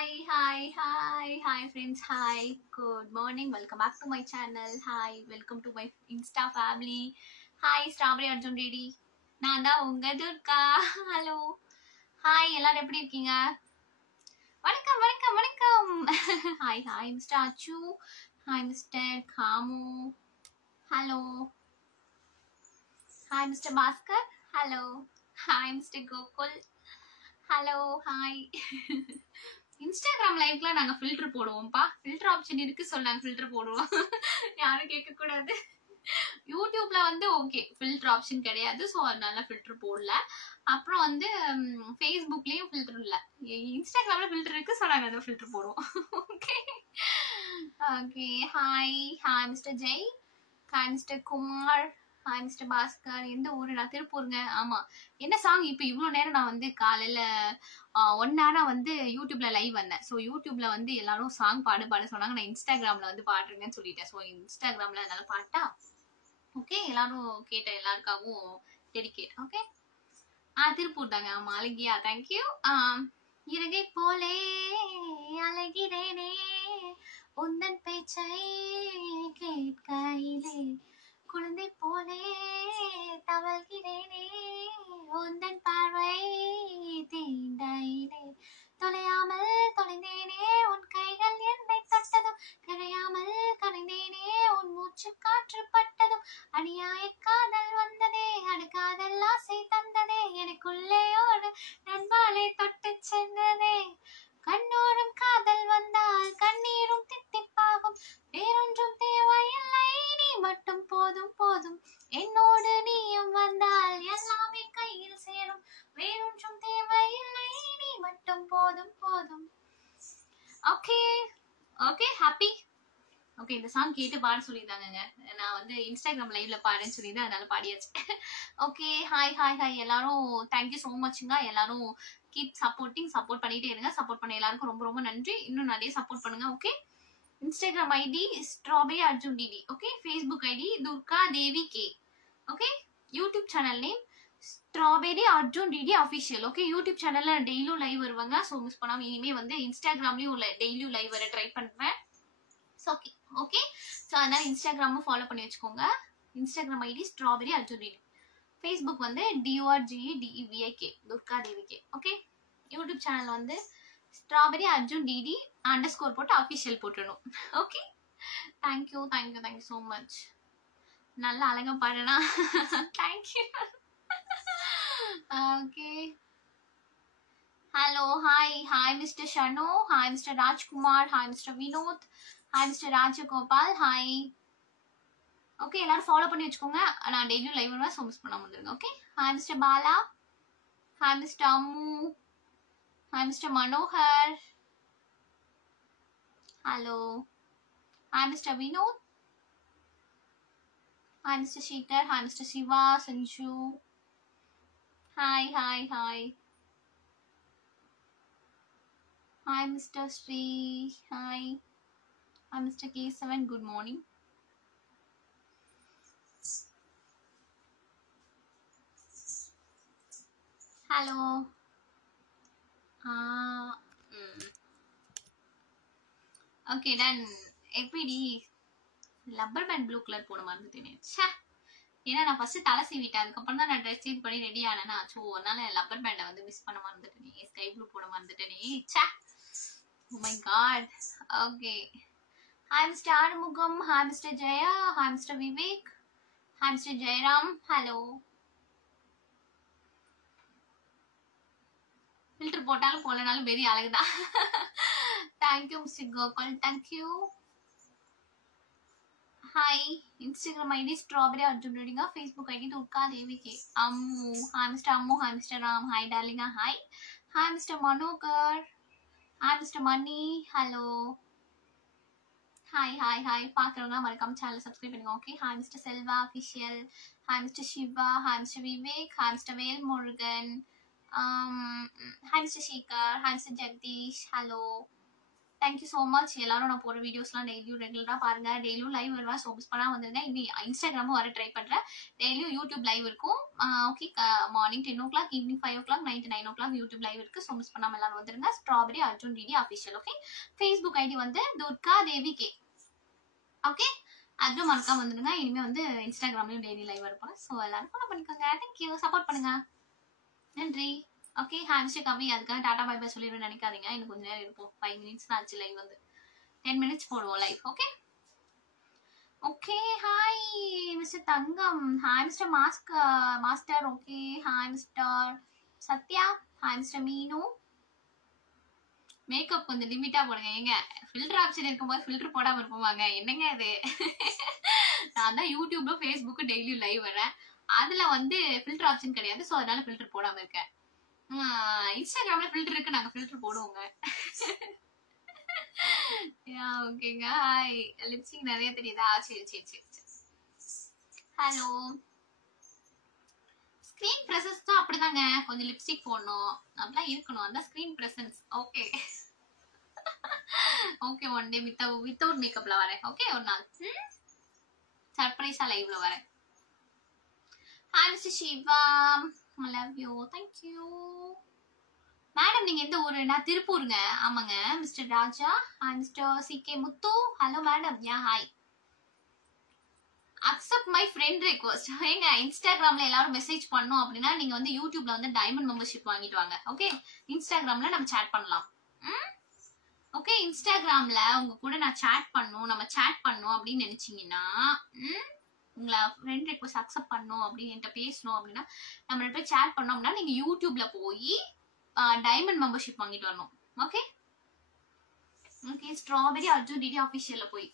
Hi friends. Hi, good morning. Welcome back to my channel. Hi, welcome to my Insta family. Hi, Strawberry Arjun Reddy. நான் தான் உங்க Durga. Hello. Hi, எல்லாரும் எப்படி இருக்கீங்க? வணக்கம் வணக்கம் வணக்கம். Hi hi mister Achu. Hi mister Kamu. Hello. Hi mister Bhaskar. Hello. Hi mister Gokul. Hello hi. Instagram லைவ்ல நாங்க ஃபில்டர் போடுவோம்ப்பா. ஃபில்டர் ஆப்ஷன் இருக்கு, சொன்னாங்க ஃபில்டர் போடுவோம். யாரும் கேட்க கூடாது. யூடியூப்ல வந்து ஓகே ஃபில்டர் ஆப்ஷன் கிடையாது, ஸோ அதனால ஃபில்டர் போடல. அப்புறம் வந்து ஃபேஸ்புக்லயும் ஃபில்டர் இல்லை, இன்ஸ்டாகிராம்ல ஃபில்டர் இருக்கு, ஸோ நாங்கள் அந்த ஃபில்டர் போடுவோம். Okay okay. Hi hi mister Jai. Hi mister Kumar. Hi mister Bhaskar. எந்த ஊரு? நான் திருப்பூருங்க. ஆமா. என்ன சாங் இப்போ இவ்வளவு நேரம் நான் வந்து காலையில 1 hour வந்து யூடியூப்ல லைவ் வந்தேன். ஸோ யூடியூப்ல வந்து எல்லாரும் சாங் பாட சொன்னாங்க. நான் இன்ஸ்டாகிராம்ல வந்து பாடுறேங்கன்னு சொல்லிட்டேன். ஸோ இன்ஸ்டாகிராம்ல அதனால பாட்டா ஓகே. எல்லாரும் கேட்ட எல்லாருக்காகவும் டெடிகேட். ஓகே. திருப்பூர் தாங்க. ஆமா. அழகியா, தேங்க்யூ. இறகை போலே அழகிறேனே உந்தன் பேச்சை கேட்கையிலே, குழந்தை போலே தவழ்கிறேனே உந்தன் பார்வை தீண்டையிலே, தொலையாமல் தொலைந்தேனே உன் கைகள் என்னை தொட்டதும், கரையாமல் கரைந்தேனே உன் மூச்சு காற்று பட்டதும், அநியாய காதல் வந்ததே அடுக்காதல் ஆசை தந்ததே, எனக்குள்ளே ஒரு நண்பாலை தொட்டு சென்றதே, கண்ணோரும் காதல் வந்தால் கண்ணீரும் தித்திப்பாகும், வேறொன்றும் தேவையில்லை நீ மட்டும் போதும் போதும், என்னோடு நீயும் வந்தால் எல்லாமே கையில் சேரும், வேறொன்றும் தேவையில்லை நீ மட்டும் போதும் போதும். Okay okay. ஹாப்பி. ஓகே. இந்த சாங் கேட்டு பாட சொல்லியிருந்தாங்க. நான் வந்து இன்ஸ்டாகிராம் லைவ்ல பாடுன்னு சொல்லியிருந்தேன், அதனால பாடியாச்சு. ஓகே. ஹாய் ஹாய் ஹாய் எல்லாரும். தேங்க்யூ ஸோ மச்ங்க. எல்லாரும் கீப் சப்போர்ட்டிங், சப்போர்ட் பண்ணிட்டே இருங்க. சப்போர்ட் பண்ண எல்லாருக்கும் ரொம்ப ரொம்ப நன்றி. இன்னும் நிறைய சப்போர்ட் பண்ணுங்க. Okay. Instagram ID strawberry Arjun DD. Okay. Facebook ID Durga Devi K. Okay. YouTube channel name strawberry Arjun DD official. Okay. YouTube சேனல்ல டெய்லியும் லைவ் வருவாங்க. ஸோ மிஸ் பண்ணாம இனிமே வந்து இன்ஸ்டாகிராம்லயும் டெய்லியும் லைவ் வர ட்ரை பண்றேன். Okay okay. ஸோ அதனால இன்ஸ்டாகிராமும் ஃபாலோ பண்ணி வச்சுக்கோங்க. Instagram ID strawberry Arjun DD. Facebook வந்து DURGEDEVIK Durga Devi K. Okay. YouTube channel வந்து ஸ்ட்ராபெரி அர்ஜுன் டிடி _ போட்டு அஃபிஷியல் போட்டுடணும். Okay. Thank you thank you thank you so much. நல்லா அழகா பாடுனா. Thank you. Okay. Hello hi hi mister Shanu. Hi mister Rajkumar. Hi mister Vinod. Hi mister Rajagopal. Hi. Okay. எல்லாரும் follow பண்ணி வச்சுக்கோங்க. நான் டெய்லியும் லைவ் வருவேன், ஸோ மிஸ் பண்ணாம வந்துருங்க. Okay. Hi mister Bala. Hi mister Ammu. Hi mister Manohar. Hello. Hi mister Vinod. Hi mister Shekar. Hi mister Siva Sanju. Hi hi hi. Hi mister Sri. Hi. Hi mister K7. Good morning. Hello. Okay done. எப்படி rubber band blue colour போட மறந்துட்டேனே. ஏன்னா நான் first தலை சீவிட்டேன், அதுக்கப்புறம் தான் நான் dress change பண்ணி ரெடி ஆனேன்னா, ஸோ அதனால லப்பர் பேண்டை வந்து மிஸ் பண்ண மறந்துட்டேனே. ஸ்கை ப்ளூ போட மறந்துட்டேனே. Oh my god. Okay. Hi mister Arumugam. Hi mister Jaya. Hi mister Vivek. Hi mister Jayaram. Hello. Filter போட்டாலும் போடலனாலும் பெரிய அழகுதான். Thank you mister Gopal. Thank you. Hi. Instagram ID strawberry Arjun ரெடிங்க. Facebook ID Durga Devi K. Ammu. Hi mister Ammu. Hi mister Ram. Hi டார்லிங்கா. Hi. Hi mister Manohar. Hi mister Mani. Hello. Hi hi hi. பார்க்குறவங்க மறக்காம channel subscribe பண்ணுங்க. Okay. Hi mister Selva official. Hi mister Siva. Hi mister Vivek. Hi mister Vel Murugan. Hi mister Shekar. Hi mister Jagadish. Hello. Thank you so much. எல்லாரும் நான் போற வீடியோஸ்லாம் டெய்லியும் ரெகுலரா பாருங்க. டெய்லியும் லைவ் வருவேன். ஸோ மிஸ் பண்ணாம வந்துருங்க. இனி இன்ஸ்டாகிராமும் வர ட்ரை பண்றேன். டெய்லியும் யூடியூப் லைவ் இருக்கும். Okay, morning 10 o'clock, evening 5 o'clock, night 9 o'clock YouTube live இருக்கு. ஸோ மிஸ் பண்ணாம எல்லாரும் வந்துருங்க. Strawberry Arjun DD official. Okay, Facebook ID வந்து துர்கா தேவி கே. ஓகே, அதுவும் மறக்காம வந்துருங்க. இனிமே வந்து இன்ஸ்டாகிராம்லயும் டெய்லி லைவ் இருப்பேன். ஸோ எல்லாரும் ஃபாலோ பண்ணிக்கோங்க. தேங்க்யூ, சப்போர்ட் பண்ணுங்க. நன்றி. ஓகே, மிஸ்டர் கவி, அதுக்காக டாடா பை பை சொல்லிடுவேன் நினைக்காதீங்க. எனக்கு கொஞ்சம் நேரம் இருப்போம். 5 minutes தான் ஆச்சு லைவ் வந்து. 10 minutes போடுவோம் live. Okay okay. Hi mister Thangam. Hi mister master. Okay, hi mister Sathya. Hi mister Meenu. Makeup கொஞ்சம் லிமிட்டா போடுங்க. ஏங்க ஃபில்டர் ஆப்ஷன் இருக்கும்போது ஃபில்டர் போடாம இருப்போமாங்க? என்னங்க இது? நான் தான் யூடியூப்ல ஃபேஸ்புக் டெய்லியும் லைவ் வரேன். அதுல வந்து ஃபில்டர் ஆப்ஷன் கிடையாது. ஸோ அதனால ஃபில்டர் போடாம இருக்கேன். இன்ஸ்டாகிராம்ல ஃபில்டர் இருக்கு, நாங்க ஃபில்டர் போடுவோங்க. ஓகேங்க. ஹாய், லிப்ஸ்டிக் நிறைய தெரியுதா? சரி சரி சரி சரி. ஹலோ. ஸ்கிரீன் பிரசன்ஸ் தான் அப்படிதாங்க. கொஞ்சம் லிப்ஸ்டிக் போடணும், அப்படிலாம் இருக்கணும். அதான் screen presence. Okay okay, one day without மேக்கப்ல வரேன். ஓகே, ஒரு நாள் சர்ப்ரைஸா லைவ்ல வரேன். Hi mister Siva. I love you. Thank you. Madam நீங்க எந்த ஊரு? நான் திருப்பூருங்க. ஆமாங்க. Mister Raja. Hi mister CK Muthu. Hello madam. Yeah hi. Accept my friend request. ஏங்க இன்ஸ்டாகிராம்ல எல்லாரும் மெசேஜ் பண்ணோம் அப்படின்னா நீங்க வந்து யூடியூப்ல வந்து டைமண்ட் மெம்பர்ஷிப் வாங்கிட்டு வாங்க. ஓகே, இன்ஸ்டாகிராம்ல நம்ம சேட் பண்ணலாம். ஓகே, இன்ஸ்டாகிராம்ல உங்க கூட நான் சேட் பண்ணணும், நம்ம சேட் பண்ணணும் அப்படின்னு நினைச்சீங்கன்னா உங்களை ஃப்ரெண்ட் ரிக்வெஸ்ட் அக்செப்ட் பண்ணணும் அப்படின்னு என்கிட்ட பேசணும் அப்படின்னா நம்ம போய் சேட் பண்ணோம் அப்படின்னா நீங்க யூடியூப்ல போய் டைமண்ட் மெம்பர்ஷிப் வாங்கிட்டு வரணும். Okay okay, strawberry Arjun DD அஃபிஷியல்ல போய்.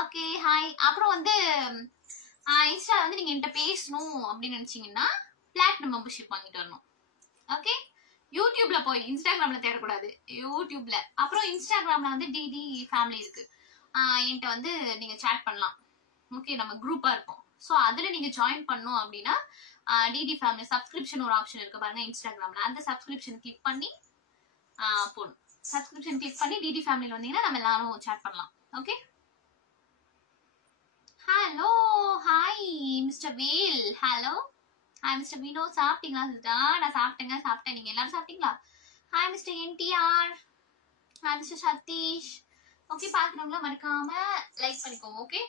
Okay hi. அப்புறம் வந்து இன்ஸ்டா வந்து நீங்க என்கிட்ட பேசணும் அப்படின்னு நினைச்சீங்கன்னா பிளாட்டினம் மெம்பர்ஷிப் வாங்கிட்டு வரணும். ஓகே, யூடியூப்ல போய் இன்ஸ்டாகிராம்ல தேடக்கூடாது, யூடியூப்ல. அப்புறம் இன்ஸ்டாகிராம்ல வந்து டிடி ஃபேமிலி இருக்கு, என்கிட்ட வந்து நீங்க சேட் பண்ணலாம். ஓகே, நம்ம குரூப்பா இருப்போம். ஸோ அதுல நீங்க ஜாயின் பண்ணோம் அப்படின்னா டிடி ஃபேமிலி சப்ஸ்கிரிப்ஷன் ஒரு ஆப்ஷன் இருக்கு பாருங்க இன்ஸ்டாகிராம்ல. அந்த சப்ஸ்கிரிப்ஷன் கிளிக் பண்ணி போடணும். சப்ஸ்கிரிப்ஷன் கிளிக் பண்ணி டிடி ஃபேமிலியில் வந்தீங்கன்னா நம்ம எல்லாரும் சேட் பண்ணலாம். Okay, hello hi mister Vel. Hello hi mister Vino. சாப்பிட்டீங்களா சிஸ்டர்? நான் சாப்பிட்டேன். நீங்க எல்லாரும் சாப்பிட்டீங்களா? Hi mister NTR. Hi mister Sathish. Okay, பாக்குறவங்கள மறக்காம லைக் பண்ணிக்கோங்க. Okay,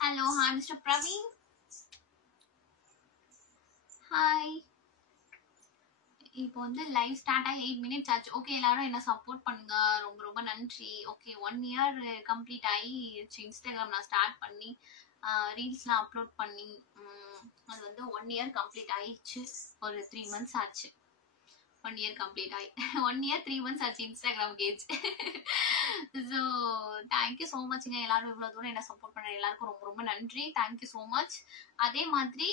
hello. Hi mister Praveen. Hi. இப்போ வந்து லைவ் ஸ்டார்ட் ஆகி 8 minutes ஆச்சு. ஓகே, எல்லாரும் என்ன சப்போர்ட் பண்ணுங்க, ரொம்ப ரொம்ப நன்றி. ஓகே, 1 year கம்ப்ளீட் ஆகிடுச்சு இன்ஸ்டாகிராம் நான் ஸ்டார்ட் பண்ணி ரீல்ஸ்லாம் அப்லோட் பண்ணி. அது வந்து 1 year கம்ப்ளீட் ஆயிடுச்சு. ஒரு 3 months ஆச்சு. 1 year கம்ப்ளீட் ஆகி 1 year 3 months ஆச்சு இன்ஸ்டாகிராம் கேஜ். ஸோ தேங்க்யூ ஸோ மச்ங்க. எல்லாரும் இவ்வளோ தூரம் என்ன சப்போர்ட் பண்ணுற எல்லாருக்கும் ரொம்ப ரொம்ப நன்றி. Thank you so much. அதே மாதிரி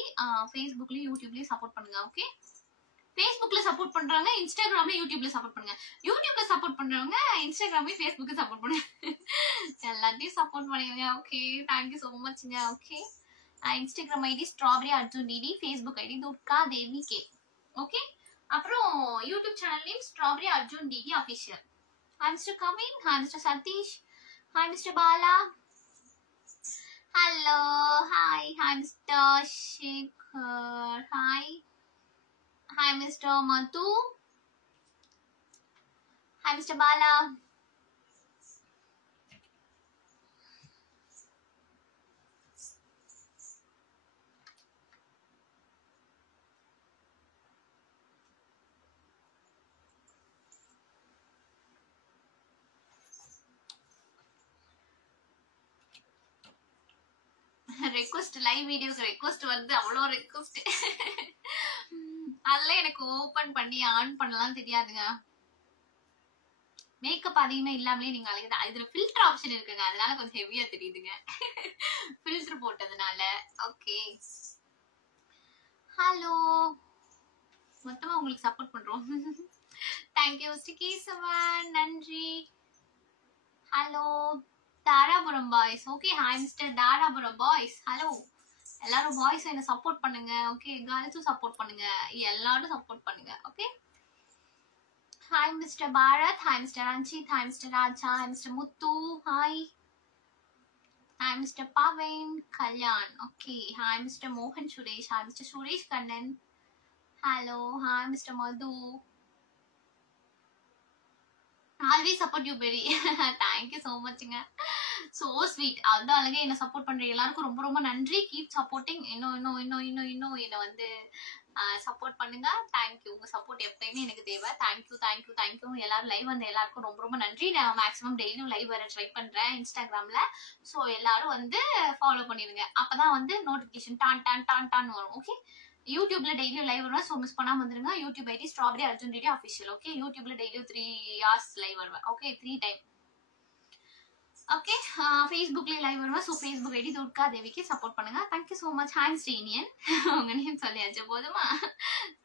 ஃபேஸ்புக்லயும் யூடியூப்லயும் சப்போர்ட் பண்ணுங்க. ஓகே, ஃபேஸ்புக்ல சப்போர்ட் பண்றாங்க, இன்ஸ்டாகிராம்ல யூடியூப்ல சப்போர்ட் பண்ணுங்க. யூடியூப்ல சப்போர்ட் பண்றவங்க இன்ஸ்டாகிராம்லயும் ஃபேஸ்புக்கு சப்போர்ட் பண்ணுங்க. எல்லாத்தையும் சப்போர்ட் பண்ணிடுங்க. ஓகே, தேங்க்யூ ஸோ மச்ங்க. Okay, Instagram ID strawberry Arjun DD, Facebook ID Durga Devi K. Okay, அப்புறம் YouTube channel name strawberry Arjun DD official. Hi mister Kavin. Hi mister Sathish. Hi mister Bala. Hello hi. Hi mister Shekar. Hi. Hi Mr. Mathu. Hi Mr. Bala. Request live videos request வந்து அவ்வளோ request. அதெல்லாம் எனக்கு open பண்ணி on பண்ணலாம் தெரியாதுங்க. Makeup அதிகமா இல்லாமலே நீங்க அழகுதான். இதுல ஃபில்டர் ஆப்ஷன் இருக்குங்க, அதனால கொஞ்சம் ஹெவியா தெரியுதுங்க ஃபில்டர் போட்டதுனால. ஓகே, ஹலோ. மொத்தமா உங்களுக்கு சப்போர்ட் பண்றோம். தேங்க்யூ ஸ்டிகேசவன். நன்றி. Hello Dharapuram boys. Okay, hi mister Dharapuram boys. Hello எல்லாரும் பாய்ஸ் என்ன சப்போர்ட் பண்ணுங்க. ஓகே, கேர்ள்ஸும் சப்போர்ட் பண்ணுங்க, எல்லாரும் சப்போர்ட் பண்ணுங்க. Okay, hi mister Bharath, hi mister Ranjith, hi mister Raja, hi mister Muthu, hi mister Pawan Kalyan. Okay, hi mister மோகன் Suresh, hi mister Suresh Kannan, hello, hi mister Madhu. always support you very thank you so much ங்க, so sweet. அதான் அழகே என்ன support பண்ற எல்லாருக்கும் ரொம்ப ரொம்ப நன்றி. Keep supporting. இன்னும் என்ன வந்து சப்போர்ட் பண்ணுங்க. தேங்க்யூ, உங்க சப்போர்ட் எப்பயுமே எனக்கு தேவை. தேங்க்யூ. எல்லாரும் லைவ் வந்த எல்லாருக்கும் ரொம்ப ரொம்ப நன்றி. நான் மேக்ஸிமம் டெய்லியும் லைவ் வர ட்ரை பண்றேன் இன்ஸ்டாகிராம்ல. ஸோ எல்லாரும் வந்து ஃபாலோ பண்ணிருங்க, அப்பதான் வந்து நோட்டிபிகேஷன் டான் வரும். ஓகே, யூடியூப்ல டெய்லியும் லைவ் வருவேன், ஸோ மிஸ் பண்ணாம வந்துருங்க. YouTube ID strawberry Arjun Reddy official. Okay, யூடியூப்ல டெய்லியும் 3 hours லைவ் வருவேன். Okay, 3 time. ஓகே, ஃபேஸ்புக்லயும் லைவ் வருவேன். ஸோ ஃபேஸ்புக் ஐடி துர்கா தேவிக்கு சப்போர்ட் பண்ணுங்க. Thank you so much. Hi mister Iniyan, உங்க நேம் சொல்லியாச்சு போதுமா?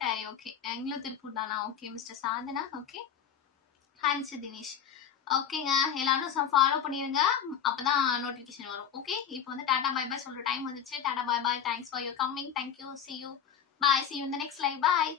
சரி, ஓகே, எங்களும் திருப்பூர் தானா? Okay mister Sadhana. Okay, hi mister Dinesh. ஓகேங்க, எல்லாரும் ஃபாலோ பண்ணிருங்க, அப்பதான் நோட்டிபிகேஷன் வரும். ஓகே, இப்போ வந்து டாடா பை பை சொல்ற டைம் வந்துச்சு. Tata bye bye, thanks for your coming, thank you, see you, bye, see you in the next live, bye.